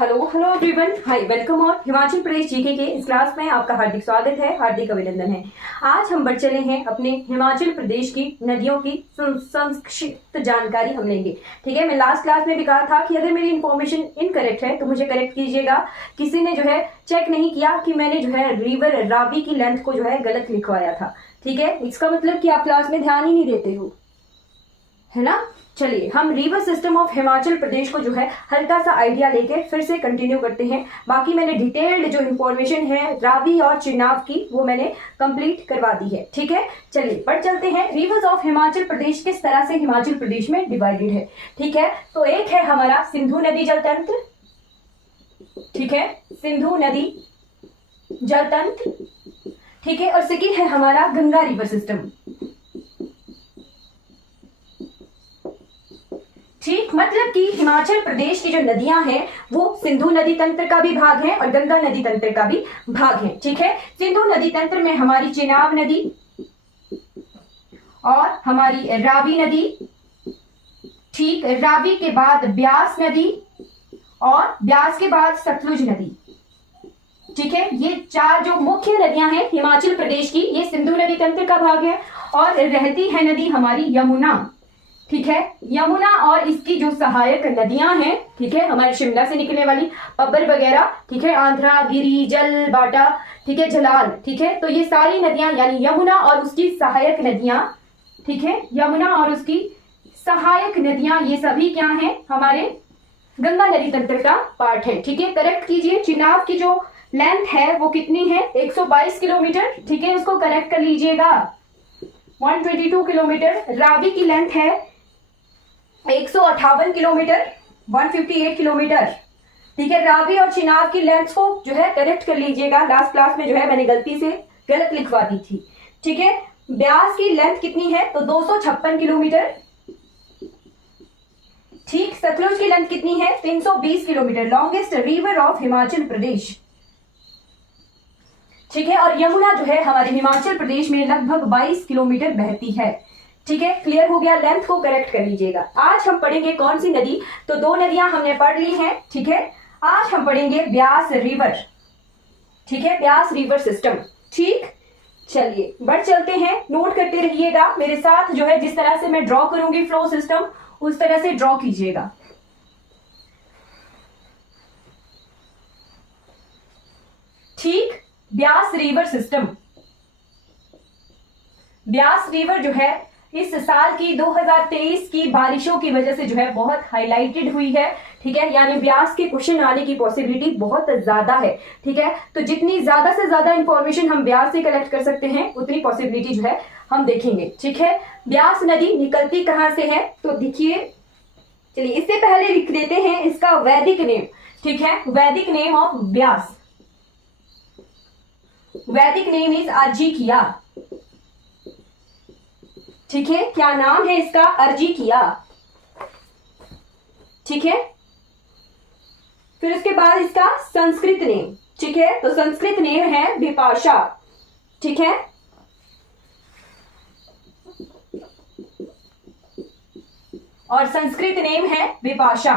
Hello hello everyone, hi, welcome on Himachal Pradesh GK के इस class में आपका हार्दिक स्वागत है, हार्दिक अभिनंदन है। आज हम बढ़ चले हैं अपने हिमाचल प्रदेश की नदियों की संक्षिप्त जानकारी हम लेंगे। ठीक है, मैं लास्ट क्लास में भी कहा था कि अगर मेरी इन्फॉर्मेशन इनकरेक्ट है तो मुझे करेक्ट कीजिएगा। किसी ने जो है चेक नहीं किया कि मैंने जो है रिवर रावी की लेंथ को जो है गलत लिखवाया था। ठीक है, इसका मतलब कि आप क्लास में ध्यान ही नहीं देते हो, है ना। चलिए हम रिवर सिस्टम ऑफ हिमाचल प्रदेश को जो है हल्का सा आइडिया लेके फिर से कंटिन्यू करते हैं। बाकी मैंने डिटेल्ड जो इन्फॉर्मेशन है रावी और चिनाब की वो मैंने कंप्लीट करवा दी है। ठीक है, चलिए बढ़ चलते हैं। रिवर्स ऑफ हिमाचल प्रदेश किस तरह से हिमाचल प्रदेश में डिवाइडेड है। ठीक है, तो एक है हमारा सिंधु नदी जल तंत्र। ठीक है, सिंधु नदी जल तंत्र। ठीक है, और सेकेंड है हमारा गंगा रिवर सिस्टम। ठीक, मतलब कि हिमाचल प्रदेश की जो नदियां हैं वो सिंधु नदी तंत्र का भी भाग है और गंगा नदी तंत्र का भी भाग है। ठीक है, सिंधु नदी तंत्र में हमारी चिनाब नदी और हमारी रावी नदी। ठीक, रावी के बाद ब्यास नदी और ब्यास के बाद सतलुज नदी। ठीक है, ये चार जो मुख्य नदियां हैं हिमाचल प्रदेश की, ये सिंधु नदी तंत्र का भाग है। और रहती है नदी हमारी यमुना। ठीक है, यमुना और इसकी जो सहायक नदियां हैं, ठीक है, हमारे शिमला से निकलने वाली पब्बर वगैरह, ठीक है, आंध्रा, गिरी, जल, बाटा, ठीक है, जलाल। ठीक है, तो ये सारी नदियां यानी यमुना और उसकी सहायक नदियां, ठीक है, यमुना और उसकी सहायक नदियां, ये सभी क्या हैं, हमारे गंगा नदी तंत्र का पार्ट है। ठीक है, करेक्ट कीजिए, चिनाब की जो लेंथ है वो कितनी है, 122 किलोमीटर। ठीक है, उसको करेक्ट कर लीजिएगा, 122 किलोमीटर। रावी की लेंथ है 158 किलोमीटर, 158 किलोमीटर। ठीक है, रावी और चिनाब की लेंथ को जो है करेक्ट कर लीजिएगा। लास्ट क्लास में जो है मैंने गलती से गलत लिखवा दी थी। ठीक है, ब्यास की लेंथ कितनी है, तो 256 किलोमीटर। ठीक, सतलुज की लेंथ कितनी है, 320 kilometre, longest river of Himachal Pradesh. ठीक है, और यमुना जो है हमारे हिमाचल प्रदेश में लगभग 22 किलोमीटर बहती है। ठीक है, क्लियर हो गया, लेंथ को करेक्ट कर लीजिएगा। आज हम पढ़ेंगे कौन सी नदी, तो दो नदियां हमने पढ़ ली हैं। ठीक है, आज हम पढ़ेंगे ब्यास रिवर। ठीक है, ब्यास रिवर सिस्टम। ठीक, चलिए बढ़ चलते हैं, नोट करते रहिएगा मेरे साथ। जो है जिस तरह से मैं ड्रॉ करूंगी फ्लो सिस्टम, उस तरह से ड्रॉ कीजिएगा। ठीक, Beas river system. Beas river जो है इस साल की 2023 की बारिशों की वजह से जो है बहुत हाईलाइटेड हुई है। ठीक है, यानी ब्यास के क्वेश्चन आने की पॉसिबिलिटी बहुत ज्यादा है। ठीक है, तो जितनी ज्यादा से ज्यादा इंफॉर्मेशन हम ब्यास से कलेक्ट कर सकते हैं उतनी पॉसिबिलिटी जो है हम देखेंगे। ठीक है, ब्यास नदी निकलती कहां से है, तो देखिए, चलिए इससे पहले लिख देते हैं इसका वैदिक नेम। ठीक है, वैदिक नेम ऑफ ब्यास, वैदिक नेम इज अर्जिकिया। ठीक है, क्या नाम है इसका, अर्जिकिया। ठीक है, फिर उसके बाद इसका संस्कृत नेम। ठीक है, तो संस्कृत नेम है बिपाशा। ठीक है, और संस्कृत नेम है विपाशा।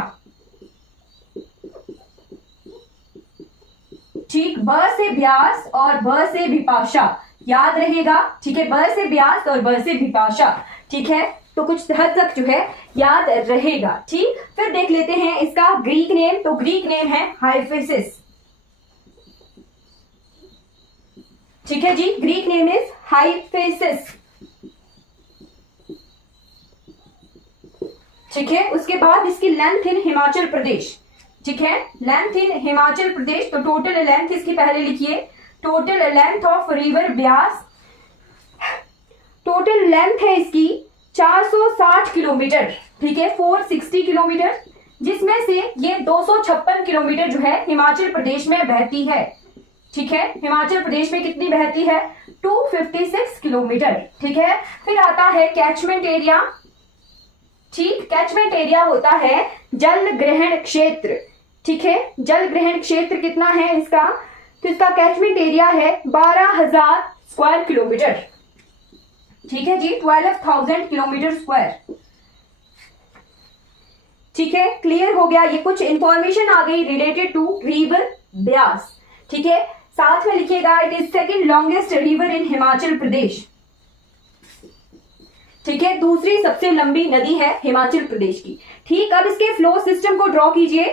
ठीक, ब से ब्यास और ब से विपाशा, याद रहेगा। ठीक है, ब से ब्यास और ब से विपाशा। ठीक है, तो कुछ हद तक जो है याद रहेगा। ठीक, फिर देख लेते हैं इसका ग्रीक नेम, तो ग्रीक नेम है हाइफेसिस। ठीक है जी, ग्रीक नेम इज हाइफेसिस। ठीक है, उसके बाद इसकी लेंथ इन हिमाचल प्रदेश। ठीक है, लेंथ इन हिमाचल प्रदेश, तो टोटल लेंथ इसकी पहले लिखिए, total length of river Beas, total length है इसकी 460 किलोमीटर। ठीक है, 460 किलोमीटर, जिसमें से ये 256 किलोमीटर जो है हिमाचल प्रदेश में बहती है। ठीक है, हिमाचल प्रदेश में कितनी बहती है, 256 किलोमीटर। ठीक है, फिर आता है कैचमेंट एरिया। ठीक, कैचमेंट एरिया होता है जल ग्रहण क्षेत्र। ठीक है, जल ग्रहण क्षेत्र कितना है इसका, तो इसका कैचमेंट एरिया है 12,000 स्क्वायर किलोमीटर। ठीक है जी, 12,000 किलोमीटर स्क्वायर। ठीक है, क्लियर हो गया। ये कुछ इंफॉर्मेशन आ गई रिलेटेड टू रिवर ब्यास। ठीक है, साथ में लिखिएगा it is second longest river in Himachal Pradesh. ठीक है, दूसरी सबसे लंबी नदी है हिमाचल प्रदेश की। ठीक, अब इसके फ्लो सिस्टम को ड्रॉ कीजिए।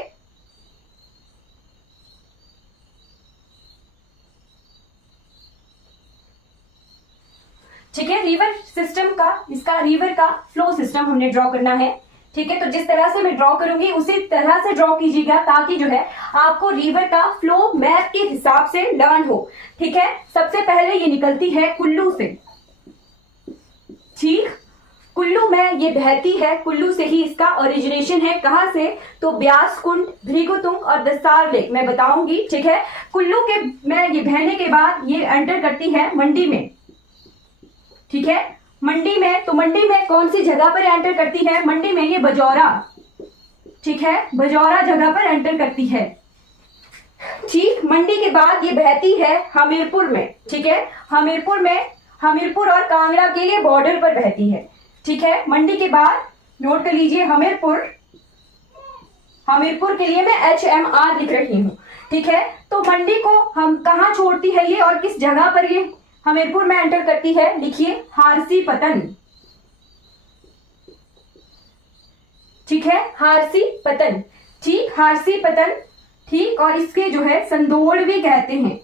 ठीक है, रिवर सिस्टम का, इसका रिवर का फ्लो सिस्टम हमने ड्रॉ करना है। ठीक है, तो जिस तरह से मैं ड्रॉ करूंगी उसी तरह से ड्रॉ कीजिएगा, ताकि जो है आपको रिवर का फ्लो मैप के हिसाब से लर्न हो। ठीक है, सबसे पहले ये निकलती है कुल्लू से। ठीक, कुल्लू में ये बहती है, कुल्लू से ही इसका ओरिजिनेशन है। कहां से? तो ब्यास कुंड, भृगुतुंग और दसार लेक मैं बताऊंगी। ठीक है, कुल्लू के में ये बहने के बाद ये एंटर करती है मंडी में। ठीक है, मंडी में, तो मंडी में कौन सी जगह पर एंटर करती है? मंडी में ये बजौरा। ठीक है, बजौरा जगह पर एंटर करती है। ठीक, मंडी के बाद ये बहती है हमीरपुर में। ठीक है, हमीरपुर में, हमीरपुर और कांगड़ा के ये बॉर्डर पर बहती है। ठीक है, मंडी के बाद नोट कर लीजिए हमीरपुर, हमीरपुर के लिए मैं HMR लिख रही हूं। ठीक है, तो मंडी को हम कहां छोड़ती है ये और किस जगह पर ये हमीरपुर में एंटर करती है? लिखिए हारसी पतन। ठीक है, हारसी पतन। ठीक, हारसी पतन। ठीक, और इसके जो है संदोल भी कहते हैं।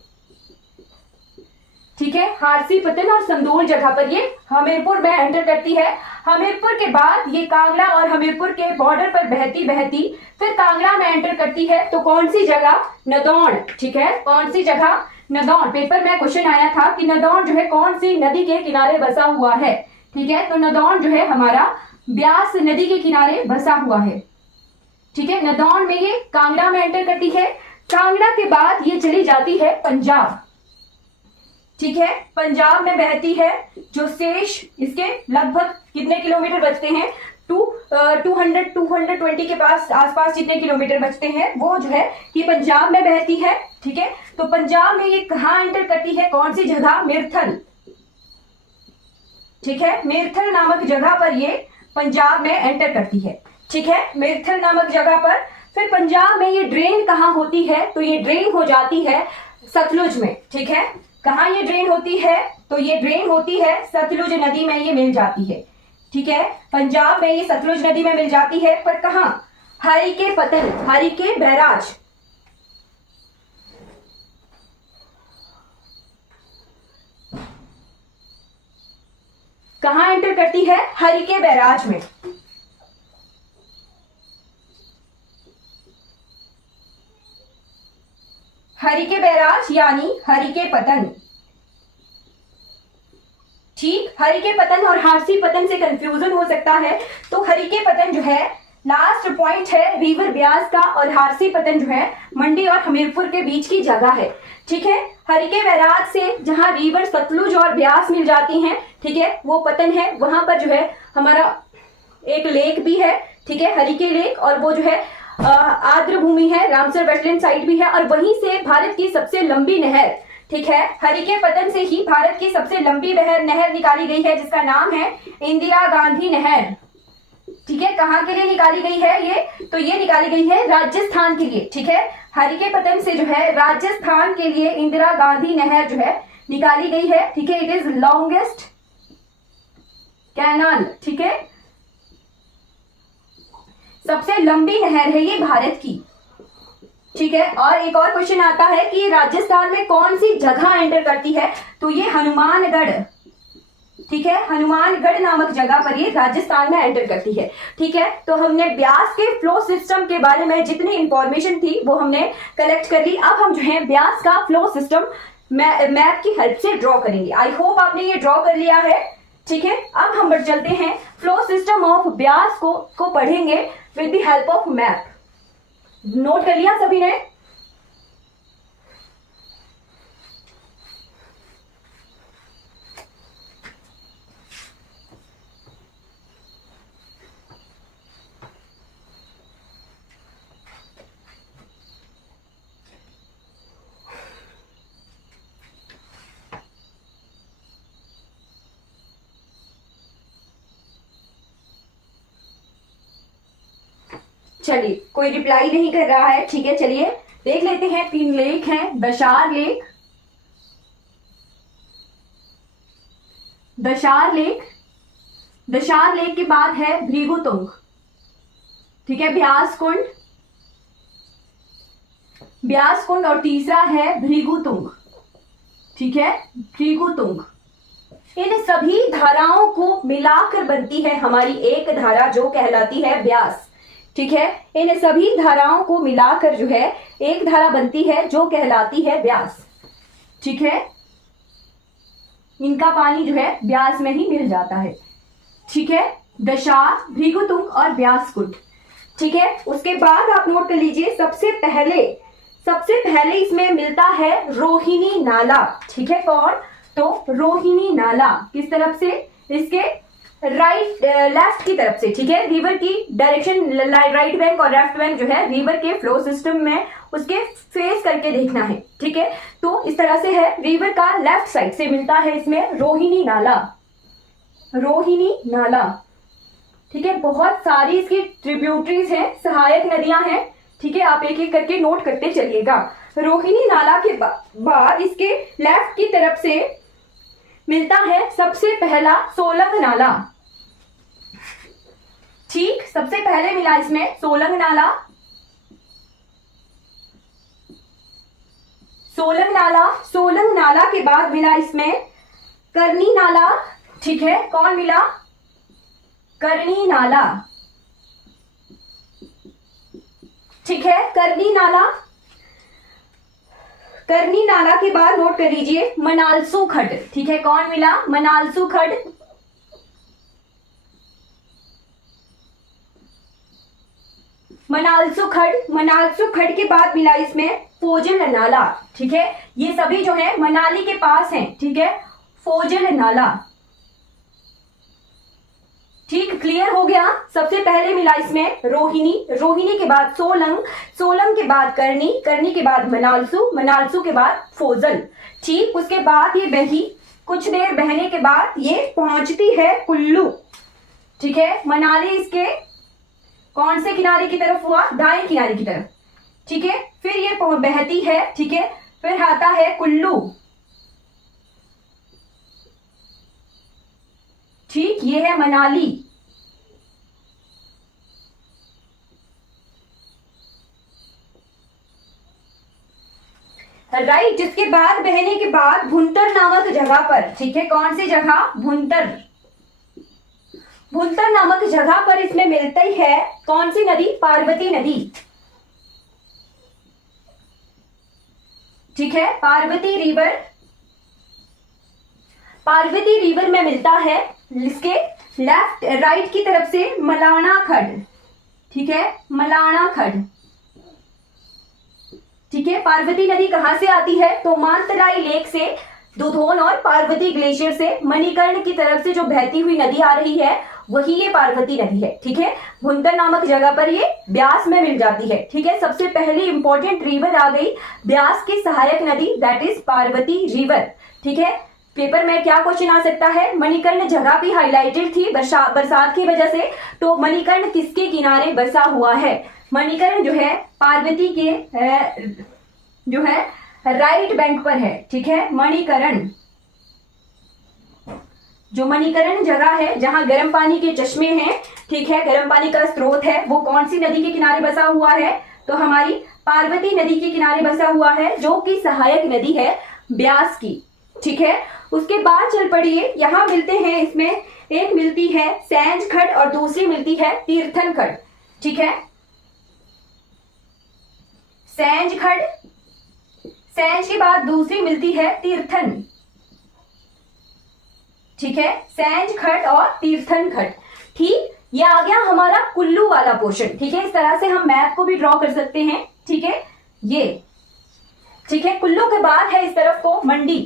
ठीक है, हारसी पतन और संदोल जगह पर ये हमीरपुर में एंटर करती है। हमीरपुर के बाद ये कांगड़ा और हमीरपुर के बॉर्डर पर बहती बहती फिर कांगड़ा में एंटर करती है। तो कौन सी जगह? नदौन। ठीक है, कौन सी जगह? नदौन। पेपर में क्वेश्चन आया था कि नदौन जो है कौन सी नदी के किनारे बसा हुआ है। ठीक है, तो नदौन जो है हमारा ब्यास नदी के किनारे बसा हुआ है। ठीक है, नदौन में ये कांगड़ा में एंटर करती है। कांगड़ा के बाद ये चली जाती है पंजाब। ठीक है, पंजाब में बहती है। जो शेष इसके लगभग कितने किलोमीटर बचते हैं? 220 के पास आसपास जितने किलोमीटर बचते हैं वो जो है कि पंजाब में बहती है। ठीक है, तो पंजाब में ये कहां एंटर करती है? कौन सी जगह? मेरथल। ठीक है, मेरथल नामक जगह पर ये पंजाब में एंटर करती है। ठीक है, मेरथल नामक जगह पर। फिर पंजाब में ये ड्रेन कहां होती है? तो ये ड्रेन हो जाती है सतलुज में। ठीक है, कहां ये ड्रेन होती है? तो ये ड्रेन होती है सतलुज नदी में, ये मिल जाती है। ठीक है, पंजाब में ये सतलुज नदी में मिल जाती है। पर कहां? हरिके पतन, हरिके बैराज। कहां एंटर करती है? हरिके बैराज में। हरिके बैराज यानी हरिके पतन। ठीक, हरिके पतन और हारसी पतन से कंफ्यूजन हो सकता है। तो हरिके पतन जो है लास्ट पॉइंट है रिवर ब्यास का, और हारसी पतन जो है मंडी और हमीरपुर के बीच की जगह है। ठीक है, हरिके बैराज से जहां रिवर सतलुज और ब्यास मिल जाती हैं, ठीक है, वो पतन है। वहां पर जो है हमारा एक लेक भी है। ठीक है, हरिके लेक, और वो जो है आर्द्र भूमि है, रामसर वेटलैंड साइट भी है। और वहीं से भारत की सबसे लंबी नहर, ठीक है, हरिके पतन से ही भारत की सबसे लंबी नहर निकाली गई है, जिसका नाम है इंदिरा गांधी नहर। ठीक है, कहां के लिए निकाली गई है ये? तो ये निकाली गई है राजस्थान के लिए। ठीक है, हरिके पतन से जो है राजस्थान के लिए इंदिरा गांधी नहर जो है निकाली गई है। ठीक है, इट इज लॉन्गेस्ट कैनाल। ठीक है, सबसे लंबी नहर है ये भारत की। ठीक है, और एक और क्वेश्चन आता है कि राजस्थान में कौन सी जगह एंटर करती है? तो ये हनुमानगढ़। ठीक है, हनुमानगढ़ नामक जगह पर ये राजस्थान में एंटर करती है। ठीक है, तो हमने ब्यास के फ्लो सिस्टम के बारे में जितनी इंफॉर्मेशन थी वो हमने कलेक्ट कर ली। अब हम जो है ब्यास का फ्लो सिस्टम मैप की हेल्प से ड्रॉ करेंगे। आई होप आपने ये ड्रॉ कर लिया है। ठीक है, अब हम बढ़ चलते हैं फ्लो सिस्टम ऑफ ब्यास को पढ़ेंगे with the help of map. Note कर लिया सभी ने? चलिए, कोई रिप्लाई नहीं कर रहा है, ठीक है। चलिए देख लेते हैं, 3 लेक हैं। दशार लेक, दशार लेक, दशार लेक के बाद है भृगुतुंग, ठीक है, ब्यास कुंड, ब्यास कुंड, और तीसरा है भृगुतुंग, ठीक है, भृगुतुंग। इन सभी धाराओं को मिलाकर बनती है हमारी एक धारा जो कहलाती है ब्यास, ठीक है। इन सभी धाराओं को मिलाकर जो है एक धारा बनती है जो कहलाती है ब्यास, ठीक है। इनका पानी जो है ब्यास में ही मिल जाता है, ठीक है। दशार, भृगुतुंग और ब्यास कुंड, ठीक है। उसके बाद आप नोट कर लीजिए, सबसे पहले इसमें मिलता है रोहिणी नाला, ठीक है। कौन? तो रोहिणी नाला किस तरफ से? इसके लेफ्ट की तरफ से, ठीक है। रिवर की डायरेक्शन, राइट बैंक और लेफ्ट बैंक जो है रिवर के फ्लो सिस्टम में उसके फेस करके देखना है, ठीक है। तो इस तरह से है, रिवर का लेफ्ट साइड से मिलता है इसमें रोहिणी नाला, रोहिणी नाला, ठीक है। बहुत सारी इसकी ट्रिब्यूटरीज हैं, सहायक नदियां हैं, ठीक है। आप एक एक करके नोट करते चलिएगा। रोहिणी नाला के बाद इसके लेफ्ट की तरफ से मिलता है सबसे पहला सोलंग नाला, ठीक। सबसे पहले मिला इसमें सोलंग नाला, सोलंग नाला, सोलंग नाला के बाद मिला इसमें करनी नाला, ठीक है। कौन मिला? करनी नाला, ठीक है, करनी नाला। करनी नाला के बाद नोट कर लीजिए मनालसू खड्ड, ठीक है। कौन मिला? मनालसू खड्ड, मनालसू खड्ड। मनालसू खड्ड के बाद मिला इसमें फोजल नाला, ठीक है। ये सभी जो है मनाली के पास हैं, ठीक है। फोजल नाला, ठीक, क्लियर हो गया। सबसे पहले मिला इसमें रोहिणी, रोहिणी के बाद सोलंग, सोलंग के बाद करनी, करनी के बाद मनालसू, मनालसू के बाद फोजल, ठीक। उसके बाद ये बही, कुछ देर बहने के बाद ये पहुंचती है कुल्लू, ठीक है। मनाली इसके कौन से किनारे की तरफ हुआ? दाएं किनारे की तरफ, ठीक है। फिर ये बहती है, ठीक है। फिर आता है कुल्लू, ठीक, ये है मनाली, राइट। जिसके बाद बहने के बाद भुंतर नामक जगह पर, ठीक है। कौन सी जगह? भुंतर, भुंतर नामक जगह पर इसमें मिलती है कौन सी नदी? पार्वती नदी, ठीक है। पार्वती रिवर, पार्वती रिवर में मिलता है इसके लेफ्ट राइट की तरफ से मलाना खड्ड, ठीक है, मलाना खड्ड, ठीक है। पार्वती नदी कहां से आती है? तो मानतलाई लेक से, दुधोन और पार्वती ग्लेशियर से मणिकर्ण की तरफ से जो बहती हुई नदी आ रही है वही ये पार्वती नदी है, ठीक है। भुंतर नामक जगह पर ये ब्यास में मिल जाती है, ठीक है। सबसे पहली इंपॉर्टेंट रिवर आ गई ब्यास की सहायक नदी, दैट इज पार्वती रिवर, ठीक है। पेपर में क्या क्वेश्चन आ सकता है? मणिकर्ण जगह भी हाईलाइटेड थी बरसात की वजह से, तो मणिकर्ण किसके किनारे बसा हुआ है? मणिकर्ण जो है पार्वती के जो है राइट बैंक पर है, ठीक है। मणिकर्ण, जो मणिकर्ण जगह है जहां गर्म पानी के चश्मे हैं, ठीक है, गर्म पानी का स्रोत है, वो कौन सी नदी के किनारे बसा हुआ है? तो हमारी पार्वती नदी के किनारे बसा हुआ है, जो कि सहायक नदी है ब्यास की, ठीक है। उसके बाद चल पड़िए, यहां मिलते हैं इसमें, एक मिलती है सैंज खड्ड और दूसरी मिलती है तीर्थन खड्ड, ठीक है। सैंज खड्ड, सैंज के बाद दूसरी मिलती है तीर्थन, ठीक है। सैंज खड्ड और तीर्थन खड्ड, ठीक। ये आ गया हमारा कुल्लू वाला पोर्शन, ठीक है। इस तरह से हम मैप को भी ड्रॉ कर सकते हैं, ठीक है, ये, ठीक है। कुल्लू के बाद है इस तरफ को मंडी,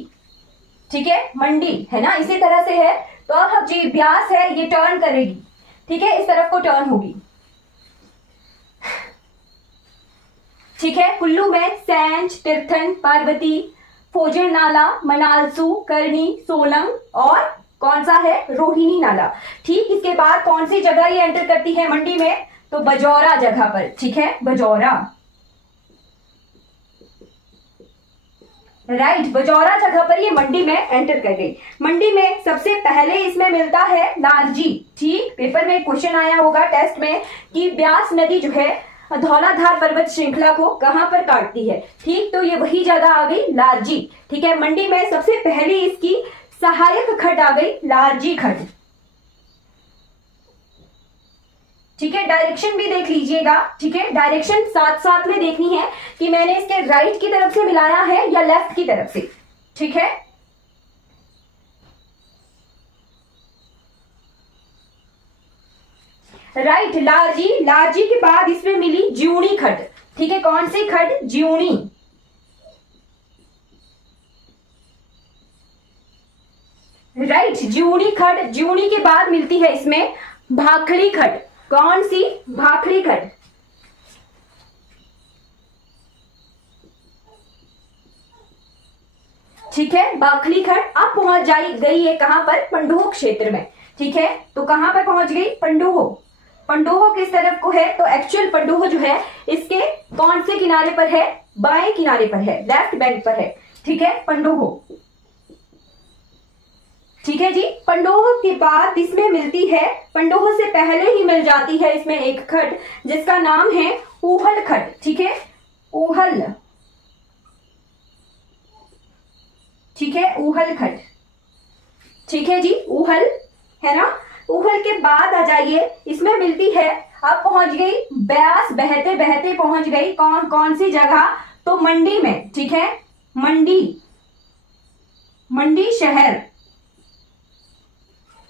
ठीक है, मंडी है ना, इसी तरह से है। तो अब जी ब्यास है, ये टर्न करेगी, ठीक है, इस तरफ को टर्न होगी, ठीक है। कुल्लू में सैंज, तीर्थन, पार्वती, फोजल नाला, मनालसू, करनी, सोलंग और कौन सा है? रोहिणी नाला, ठीक। इसके बाद कौन सी जगह ये एंटर करती है मंडी में? तो बजौरा जगह पर, ठीक है, बजौरा, राइट, बजौरा जगह पर ये मंडी में एंटर कर गई। मंडी में सबसे पहले इसमें मिलता है लालजी। ठीक, पेपर में क्वेश्चन आया होगा टेस्ट में कि ब्यास नदी जो है धौलाधार पर्वत श्रृंखला को कहां पर काटती है। ठीक, तो ये वही जगह आ गई लालजी। ठीक है, मंडी में सबसे पहले इसकी सहायक खड्ड आ गई लालजी खड्ड। ठीक है, डायरेक्शन भी देख लीजिएगा। ठीक है, डायरेक्शन साथ साथ में देखनी है कि मैंने इसके राइट की तरफ से मिलाया है या लेफ्ट की तरफ से। ठीक है, राइट, लालजी, लालजी के बाद इसमें मिली ज्यूणी खड्ड। ठीक है, कौन सी खड्ड? ज्यूणी। राइट, ज्यूणी खड्ड। ज्यूणी के बाद मिलती है इसमें भाखड़ी खड्ड। कौन सी? भाखड़ी खड्ड। ठीक है, भाखड़ी खड्ड अब पहुंच गई है कहां पर? पंडोह क्षेत्र में। ठीक है, तो कहां पर पहुंच गई? पंडोह। पंडोह किस तरफ को है? तो एक्चुअल पंडोह जो है इसके कौन से किनारे पर है? बाएं किनारे पर है, लेफ्ट बैंक पर है। ठीक है, पंडोह। ठीक है जी, पंडोह के बाद इसमें मिलती है, पंडोह से पहले ही मिल जाती है इसमें एक खड्ड जिसका नाम है ऊहल खड्ड। ठीक है, ऊहल। ठीक है, ऊहल खड्ड। ठीक है जी, ऊहल है ना। ऊहल के बाद आ जाइए, इसमें मिलती है, अब पहुंच गई ब्यास, बहते बहते पहुंच गई कौन सी जगह? तो मंडी में। ठीक है, मंडी, मंडी शहर।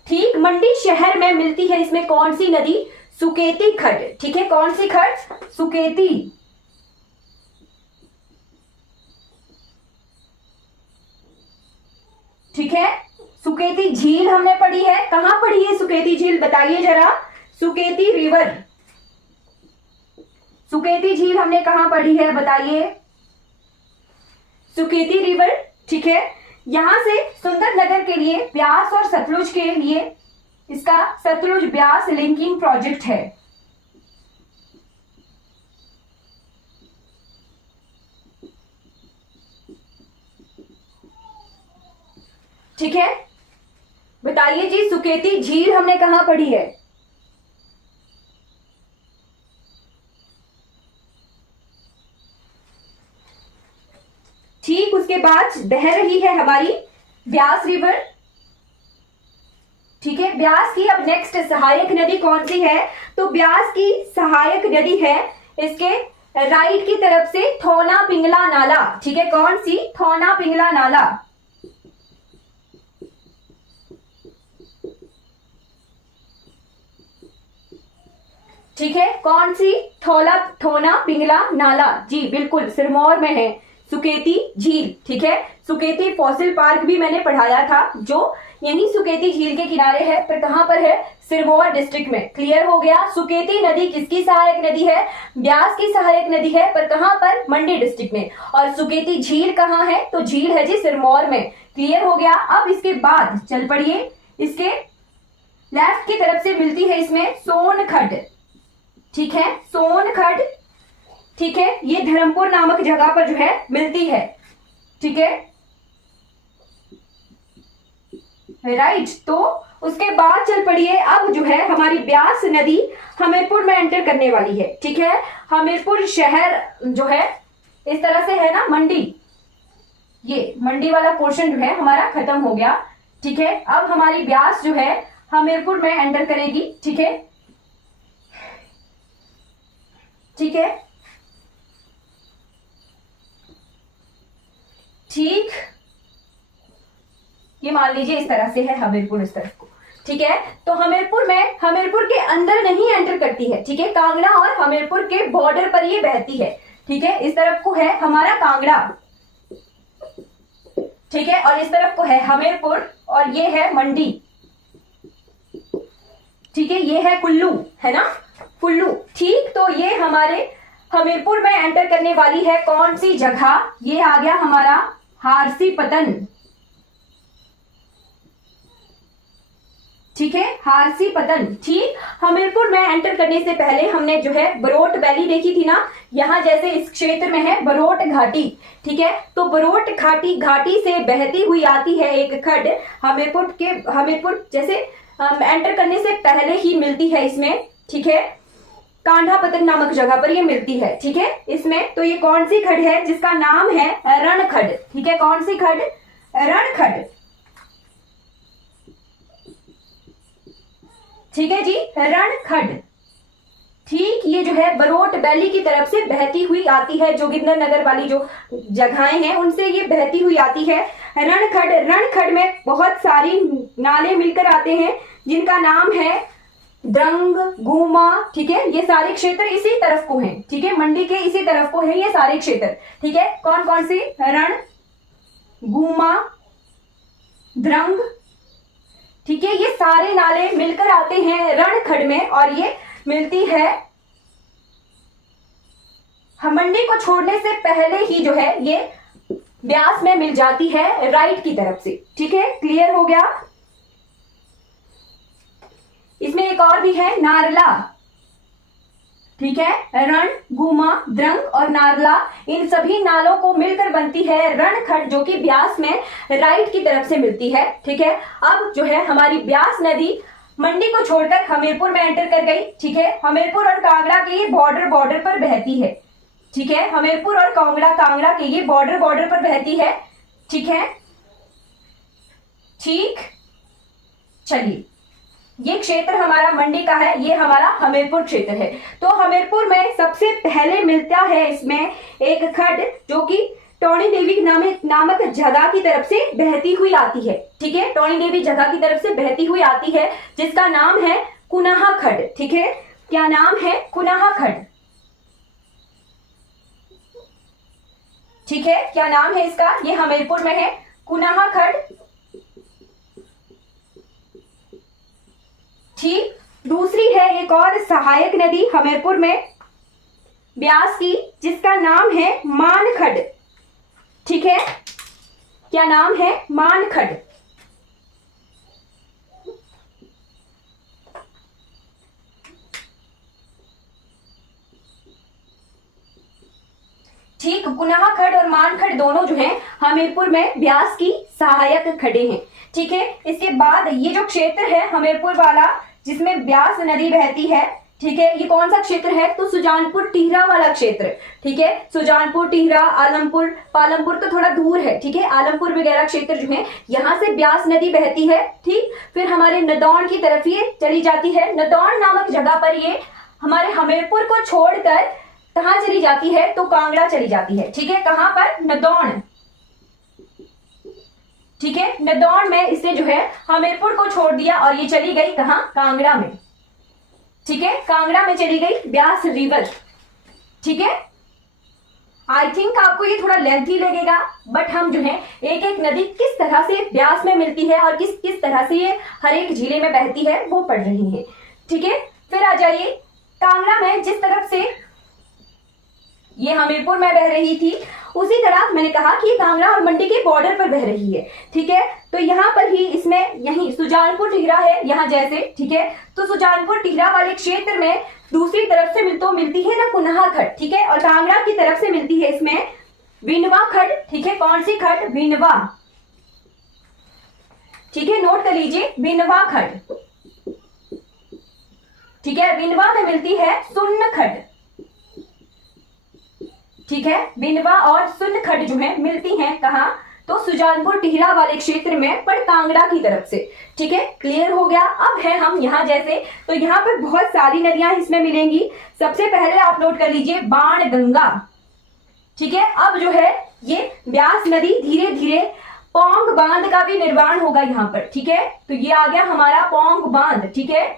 ठीक, मंडी शहर में मिलती है इसमें कौन सी नदी? सुकेती खड्ड। ठीक है, कौन सी खड्ड? सुकेती। ठीक है, सुकेती झील हमने पढ़ी है। कहां पढ़ी है सुकेती झील? बताइए जरा। सुकेती रिवर, सुकेती झील हमने कहां पढ़ी है? बताइए। सुकेती रिवर। ठीक है, यहां से सुंदरनगर के लिए ब्यास और सतलुज के लिए इसका सतलुज ब्यास लिंकिंग प्रोजेक्ट है। ठीक है, बताइए जी, सुकेती झील हमने कहां पढ़ी है? ठीक, उसके बाद बह रही है हमारी ब्यास रिवर। ठीक है, ब्यास की अब नेक्स्ट सहायक नदी कौन सी है? तो ब्यास की सहायक नदी है इसके राइट की तरफ से थौना पिंगला नाला। ठीक है, कौन सी? थौना पिंगला नाला। ठीक है, कौन सी? थोना पिंगला नाला। जी बिल्कुल, सिरमौर में है सुकेती झील। ठीक है, सुकेती फॉसिल पार्क भी मैंने पढ़ाया था जो यही सुकेती झील के किनारे है, पर कहां पर है? सिरमौर डिस्ट्रिक्ट में। क्लियर हो गया। सुकेती नदी किसकी सहायक नदी है? ब्यास की सहायक नदी है, पर कहां पर? मंडी डिस्ट्रिक्ट में। और सुकेती झील कहां है? तो झील है जी सिरमौर में। क्लियर हो गया। अब इसके बाद चल पड़िए, इसके लेफ्ट की तरफ से मिलती है इसमें सोन खड्ड। ठीक है, सोन खड्ड। ठीक है, ये धर्मपुर नामक जगह पर जो है मिलती है। ठीक है, राइट। तो उसके बाद चल पड़िए, अब जो है हमारी ब्यास नदी हमीरपुर में एंटर करने वाली है। ठीक है, हमीरपुर शहर जो है इस तरह से है ना, मंडी, ये मंडी वाला पोर्शन जो है हमारा खत्म हो गया। ठीक है, अब हमारी ब्यास जो है हमीरपुर में एंटर करेगी। ठीक है, ठीक है, ठीक, ये मान लीजिए इस तरह से है हमीरपुर, इस तरफ को। ठीक है, तो हमीरपुर में, हमीरपुर के अंदर नहीं एंटर करती है। ठीक है, कांगड़ा और हमीरपुर के बॉर्डर पर ये बहती है। ठीक है, इस तरफ को है हमारा कांगड़ा। ठीक है, और इस तरफ को है हमीरपुर और ये है मंडी। ठीक है, ये है कुल्लू, है ना, कुल्लू। ठीक, तो ये हमारे हमीरपुर में एंटर करने वाली है कौन सी जगह? ये आ गया हमारा हारसी पतन। ठीक है, हारसी पतन। ठीक, हमीरपुर में एंटर करने से पहले हमने जो है बरोट वैली देखी थी ना, यहाँ जैसे इस क्षेत्र में है बरोट घाटी। ठीक है, तो बरोट घाटी से बहती हुई आती है एक खड, हमीरपुर जैसे एंटर करने से पहले ही मिलती है इसमें। ठीक है, कांढा पतन नामक जगह पर ये मिलती है। ठीक है, इसमें तो ये कौन सी खड है जिसका नाम है रणखड। ठीक है, कौन सी खड? रणखड। ठीक है जी, रणखड। ठीक, ये जो है बरोट वैली की तरफ से बहती हुई आती है, जोगिंदरनगर वाली जो जगहें हैं उनसे ये बहती हुई आती है रणखड में बहुत सारी नाले मिलकर आते हैं जिनका नाम है द्रंग, गुमा। ठीक है, ये सारे क्षेत्र इसी तरफ को हैं। ठीक है, मंडी के इसी तरफ को है ये सारे क्षेत्र। ठीक है, कौन कौन सी? रण, गुमा, द्रंग। ठीक है, ये सारे नाले मिलकर आते हैं रणखड में और ये मिलती है मंडी को छोड़ने से पहले ही जो है ये ब्यास में मिल जाती है राइट की तरफ से। ठीक है, क्लियर हो गया? इसमें एक और भी है नारला। ठीक है, रण, गुमा, द्रंग और नारला, इन सभी नालों को मिलकर बनती है रणखड, जो कि ब्यास में राइट की तरफ से मिलती है। ठीक है, अब जो है हमारी ब्यास नदी मंडी को छोड़कर हमीरपुर में एंटर कर गई। ठीक है, हमीरपुर और कांगड़ा के ये बॉर्डर पर बहती है। ठीक है, हमीरपुर और कांगड़ा के ये बॉर्डर पर बहती है। ठीक है, ठीक, चलिए, ये क्षेत्र हमारा मंडी का है, ये हमारा हमीरपुर क्षेत्र है। तो हमीरपुर में सबसे पहले मिलता है इसमें एक खड जो कि टोनी देवी नामक जगह की तरफ से बहती हुई आती है। ठीक है, टोनी देवी जगह की तरफ से बहती हुई आती है जिसका नाम है कुनाहा खड। ठीक है, क्या नाम है? कुनाहा खड। ठीक है, क्या नाम है इसका? ये हमीरपुर में है, कुनाहा खड। ठीक, दूसरी है एक और सहायक नदी हमीरपुर में ब्यास की जिसका नाम है मानखड। ठीक है, क्या नाम है? मानखड। ठीक, कुनाहा खड और मानखड दोनों जो हैं हमीरपुर में ब्यास की सहायक खड़े हैं। ठीक है, इसके बाद ये जो क्षेत्र है हमीरपुर वाला जिसमें ब्यास नदी बहती है, ठीक है, ये कौन सा क्षेत्र है? तो सुजानपुर टिहरा वाला क्षेत्र। ठीक है, सुजानपुर, टिहरा, आलमपुर, पालमपुर तो थोड़ा दूर है। ठीक है, आलमपुर वगैरह क्षेत्र जो है यहाँ से ब्यास नदी बहती है। ठीक, फिर हमारे नदौन की तरफ ये चली जाती है। नदौन नामक जगह पर ये हमारे हमीरपुर को छोड़कर कहाँ चली जाती है? तो कांगड़ा चली जाती है। ठीक है, कहां पर? नदौन। ठीक है, नदौन में इसने जो है हमीरपुर को छोड़ दिया और ये चली गई कहां? कांगड़ा में। ठीक है, कांगड़ा में चली गई ब्यास रिवर। ठीक है, आई थिंक आपको ये थोड़ा लेंथी लगेगा, बट हम जो है एक एक नदी किस तरह से ब्यास में मिलती है और किस तरह से ये हर एक जिले में बहती है वो पढ़ रही है। ठीक है, फिर आ जाइए कांगड़ा में जिस तरफ से ये हमीरपुर में बह रही थी उसी तरह मैंने कहा कि कांगड़ा और मंडी के बॉर्डर पर बह रही है। ठीक है, तो यहाँ पर ही इसमें यही सुजानपुर टिहरा है यहाँ जैसे। ठीक है, तो सुजानपुर टिहरा वाले क्षेत्र में दूसरी तरफ से मिलती है ना कुनाहा खड। ठीक है, और कांगड़ा की तरफ से मिलती है इसमें विनवा खड। ठीक है, कौन सी खड? विनवा। ठीक है, नोट कर लीजिए, विनवा खड। ठीक है, विनवा में मिलती है सुन्न खड। ठीक है, विनवा और सुन्न खड जो है मिलती हैं कहां? तो सुजानपुर टिहरा वाले क्षेत्र में पर कांगड़ा की तरफ से। ठीक है, क्लियर हो गया? अब है हम यहाँ जैसे, तो यहाँ पर बहुत सारी नदियां इसमें मिलेंगी। सबसे पहले आप नोट कर लीजिए बाण गंगा। ठीक है, अब जो है ये ब्यास नदी धीरे धीरे पौंग बांध का भी निर्माण होगा यहाँ पर। ठीक है, तो ये आ गया हमारा पौंग बांध। ठीक है,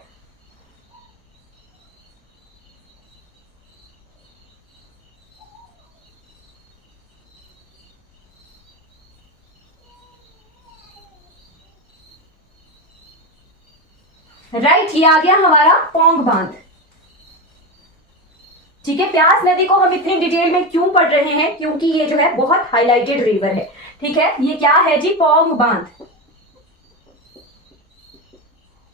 राइट, ये आ गया हमारा पौंग बांध। ठीक है, प्यास नदी को हम इतनी डिटेल में क्यों पढ़ रहे हैं? क्योंकि ये जो है बहुत हाईलाइटेड रिवर है। ठीक है, ये क्या है जी? पौंग बांध।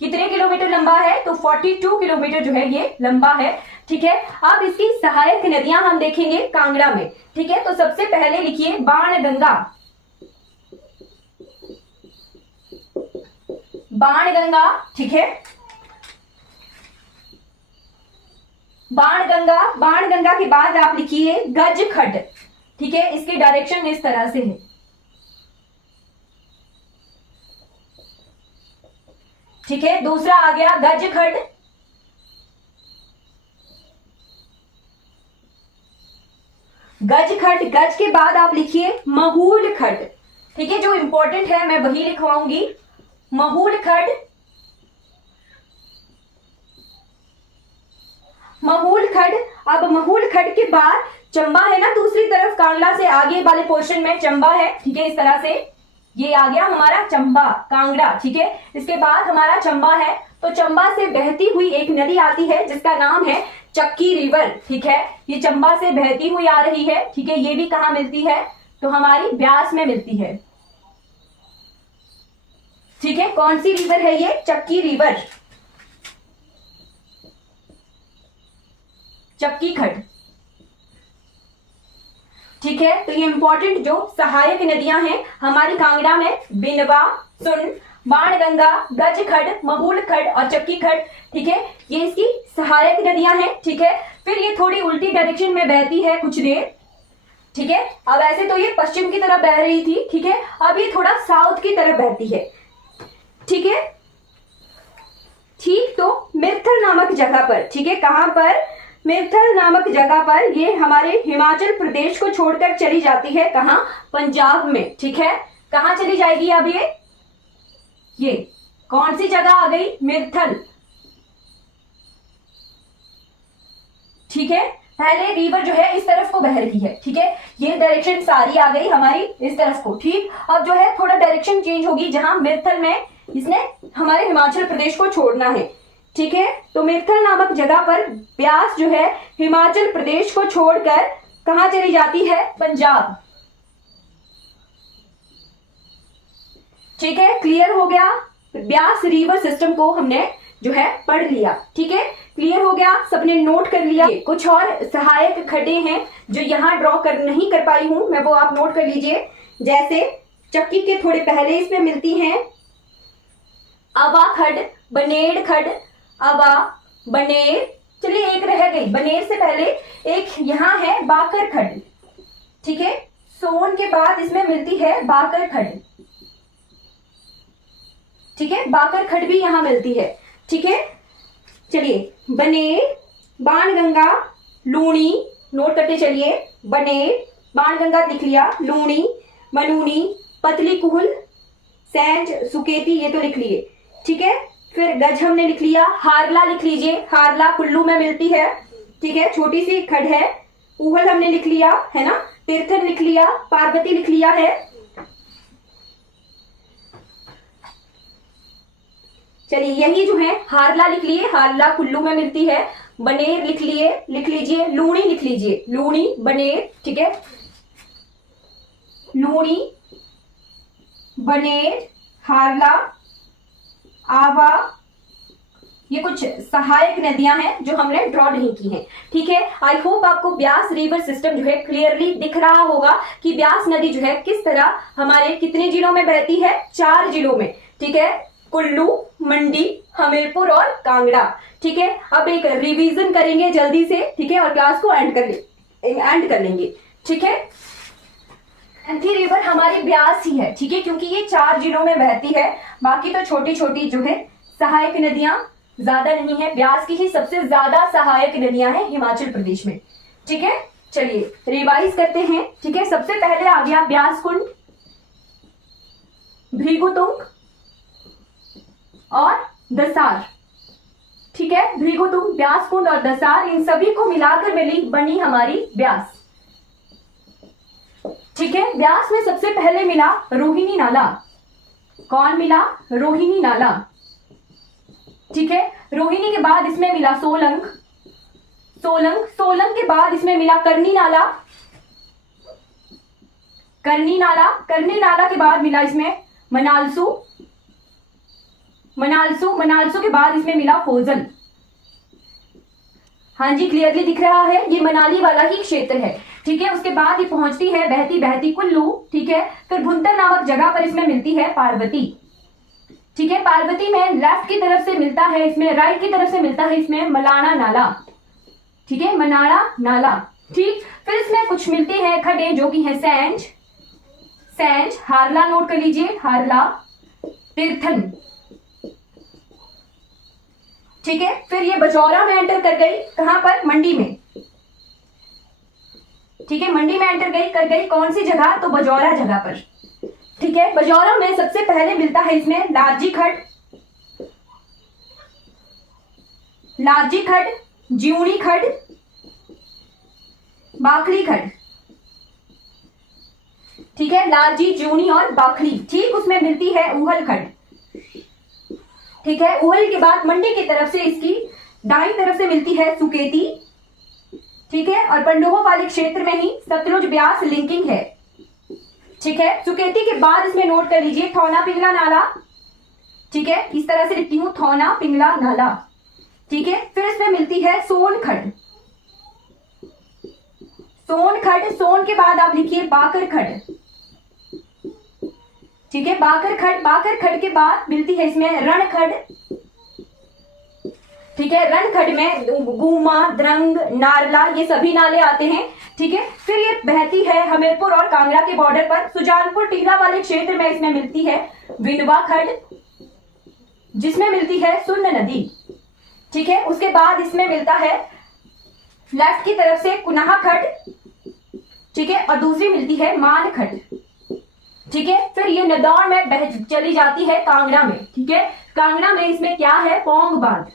कितने किलोमीटर लंबा है? तो 42 किलोमीटर जो है ये लंबा है। ठीक है, अब इसकी सहायक नदियां हम देखेंगे कांगड़ा में। ठीक है, तो सबसे पहले लिखिए बाणगंगा। बाणगंगा, ठीक है, बाणगंगा। बाणगंगा के बाद आप लिखिए गजखड। ठीक है, इसकी डायरेक्शन इस तरह से है। ठीक है, दूसरा आ गया गजखड। गजखड, गज के बाद आप लिखिए महूलखड। ठीक है, जो इंपॉर्टेंट है मैं वही लिखवाऊंगी, महूलखड। महूलखड, अब महूलखड के बाद चंबा है ना, दूसरी तरफ कांगड़ा से आगे वाले पोर्शन में चंबा है। ठीक है, इस तरह से ये आ गया हमारा चंबा, कांगड़ा। ठीक है, इसके बाद हमारा चंबा है, तो चंबा से बहती हुई एक नदी आती है जिसका नाम है चक्की रिवर। ठीक है, ये चंबा से बहती हुई आ रही है। ठीक है, ये भी कहां मिलती है? तो हमारी ब्यास में मिलती है। ठीक है, कौन सी रिवर है ये? चक्की रिवर, चक्की खड। ठीक है, तो ये इंपॉर्टेंट जो सहायक नदियां हैं हमारी कांगड़ा में, बिनवा, सुन, बाणगंगा, गजखड, महूलखड और चक्की खड। ठीक है, ये इसकी सहायक नदियां हैं। ठीक है, फिर ये थोड़ी उल्टी डायरेक्शन में बहती है कुछ देर। ठीक है, अब ऐसे तो ये पश्चिम की तरफ बह रही थी। ठीक है, अब ये थोड़ा साउथ की तरफ बहती है। ठीक है, ठीक, तो मिर्थल नामक जगह पर, ठीक है, कहां पर? मिर्थल नामक जगह पर ये हमारे हिमाचल प्रदेश को छोड़कर चली जाती है। कहां? पंजाब में। ठीक है, कहां चली जाएगी अब ये कौन सी जगह आ गई? मिर्थल। ठीक है, पहले रिवर जो है इस तरफ को बह रही है। ठीक है, ये डायरेक्शन सारी आ गई हमारी इस तरफ को। ठीक, अब जो है थोड़ा डायरेक्शन चेंज होगी, जहां मिर्थल में इसने हमारे हिमाचल प्रदेश को छोड़ना है। ठीक है, तो मिर्थल नामक जगह पर ब्यास जो है हिमाचल प्रदेश को छोड़कर कहां चली जाती है? पंजाब। ठीक है, क्लियर हो गया? ब्यास रिवर सिस्टम को हमने जो है पढ़ लिया। ठीक है, क्लियर हो गया? सबने नोट कर लिया? कुछ और सहायक खड्डे हैं जो यहां ड्रॉ कर नहीं कर पाई हूं मैं, वो आप नोट कर लीजिए। जैसे चक्की के थोड़े पहले इसमें मिलती हैं अवा खड, बनेड़ खड, अवा, बनेर। चलिए एक रह गई, बनेर से पहले एक यहां है बाकर खड। ठीक है, सोन के बाद इसमें मिलती है बाकर खड। ठीक है, बाकर खड भी यहां मिलती है। ठीक है, चलिए बनेर, बाणगंगा, लूणी, नोट करते चलिए। बनेर, बाणगंगा लिख लिया, लूणी, मनूनी, पतली कुहल, सैंज, सुकेती, ये तो लिख लिए। ठीक है, फिर गज हमने लिख लिया, हारला लिख लीजिए, हारला कुल्लू में मिलती है। ठीक है, छोटी सी खड है। उहल हमने लिख लिया है ना, तीर्थन लिख लिया, पार्वती लिख लिया है। चलिए यही जो है हारला लिख लिए, हारला कुल्लू में मिलती है। बनेर लिख लिए, लिख लीजिए, लूणी लिख लीजिए, लूणी, बनेर। ठीक है, लूणी, बनेर, हारला, आवा, ये कुछ सहायक नदियां हैं जो हमने ड्रॉ नहीं की हैं। ठीक है, आई होप आपको ब्यास रिवर सिस्टम जो है क्लियरली दिख रहा होगा कि ब्यास नदी जो है किस तरह हमारे कितने जिलों में बहती है? 4 जिलों में। ठीक है, कुल्लू, मंडी, हमीरपुर और कांगड़ा। ठीक है, अब एक रिवीजन करेंगे जल्दी से। ठीक है, और क्लास को एंड कर लेंगे। ठीक है, अंथी रिवर हमारी ब्यास ही है। ठीक है, क्योंकि ये 4 जिलों में बहती है, बाकी तो छोटी छोटी जो है सहायक नदियां ज्यादा नहीं है। ब्यास की ही सबसे ज्यादा सहायक नदियां हैं हिमाचल प्रदेश में। ठीक है, चलिए रिवाइज करते हैं। ठीक है, सबसे पहले आ गया ब्यास कुंड, भृगुतुंग और दसार। ठीक है, भृगुतुंग, ब्यास कुंड और दसार, इन सभी को मिलाकर बनी हमारी ब्यास। ठीक है, ब्यास में सबसे पहले मिला रोहिणी नाला। कौन मिला? रोहिणी नाला। ठीक है, रोहिणी के बाद इसमें मिला सोलंग, सोलंग के बाद इसमें मिला करनी नाला, करनी नाला के बाद मिला इसमें मनालसू, मनालसू, मनालसू के बाद इसमें मिला फोजल। हाँ जी, क्लियरली दिख रहा है, ये मनाली वाला ही क्षेत्र है। ठीक है, उसके बाद ये पहुंचती है बहती बहती कुल्लू। ठीक है, फिर भुंतर नामक जगह पर इसमें मिलती है पार्वती। ठीक है, पार्वती में लेफ्ट की तरफ से मिलता है, इसमें राइट की तरफ से मिलता है इसमें मलाना नाला। ठीक है, मनाड़ा नाला। ठीक, फिर इसमें कुछ मिलती है खड्डे जो कि है सैंज, सैंज, हारला नोट कर लीजिए, हारला, तीर्थन। ठीक है, फिर ये बजौरा में एंटर कर गई, कहां पर, मंडी में। ठीक है, मंडी में एंटर कर गई कौन सी जगह, तो बजौरा जगह पर। ठीक है, बजौरा में सबसे पहले मिलता है इसमें लारजी खड्ड, लारजी खड्ड, ज्यूणी खड्ड, बाखली खड्ड। ठीक है, लारजी, ज्यूणी और बाखली। ठीक, उसमें मिलती है उहल खड्ड। ठीक है, उहल के बाद मंडी की तरफ से इसकी दाईं तरफ से मिलती है सुकेती। ठीक है, और पंडोह वाले क्षेत्र में ही सतलुज ब्यास लिंकिंग है। ठीक है, सुकेती के बाद इसमें नोट कर लीजिए थौना पिंगला नाला। ठीक है, इस तरह से लिखती हूं, थौना पिंगला नाला। ठीक है, फिर इसमें मिलती है सोन खड्ड, सोन खड्ड। सोन के बाद आप लिखिए बाकर खड्ड। ठीक है, बाकर खड्ड, बाकर खड्ड के बाद मिलती है इसमें रण खड्ड। ठीक है, रण खड्ड में गुमा, द्रंग, नारला, ये सभी नाले आते हैं। ठीक है, फिर ये बहती है हमीरपुर और कांगड़ा के बॉर्डर पर, सुजानपुर टीला वाले क्षेत्र में इसमें मिलती है विनवा खड्ड, जिसमें मिलती है सुन्न नदी। ठीक है, उसके बाद इसमें मिलता है लेफ्ट की तरफ से कुनाहा खड्ड। ठीक है, और दूसरी मिलती है मान खड्ड। ठीक है, फिर ये नदौर में बह चली जाती है कांगड़ा में। ठीक है, कांगड़ा में इसमें क्या है, पोंग बांध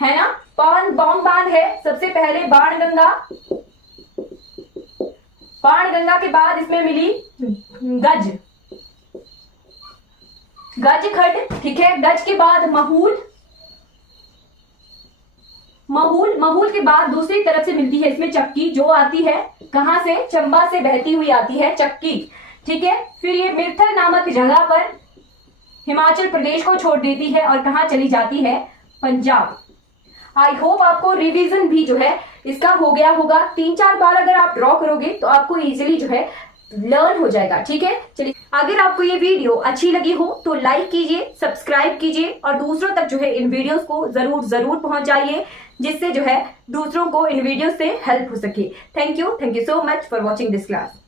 है ना, पोंग बांध है। सबसे पहले बाणगंगा, बाणगंगा के बाद इसमें मिली गज, गज खड्ड। ठीक है, गज के बाद महूल, महूल, महूल के बाद दूसरी तरफ से मिलती है इसमें चक्की, जो आती है कहां से, चंबा से बहती हुई आती है चक्की। ठीक है, फिर ये मिर्थल नामक जगह पर हिमाचल प्रदेश को छोड़ देती है और कहां चली जाती है, पंजाब। आई होप आपको रिवीजन भी जो है इसका हो गया होगा। 3-4 बार अगर आप ड्रॉ करोगे तो आपको इजीली जो है लर्न हो जाएगा। ठीक है, चलिए, अगर आपको ये वीडियो अच्छी लगी हो तो लाइक कीजिए, सब्सक्राइब कीजिए और दूसरों तक जो है इन वीडियोस को जरूर पहुंचाइए, जिससे जो है दूसरों को इन वीडियो से हेल्प हो सके। Thank you so much for watching this class.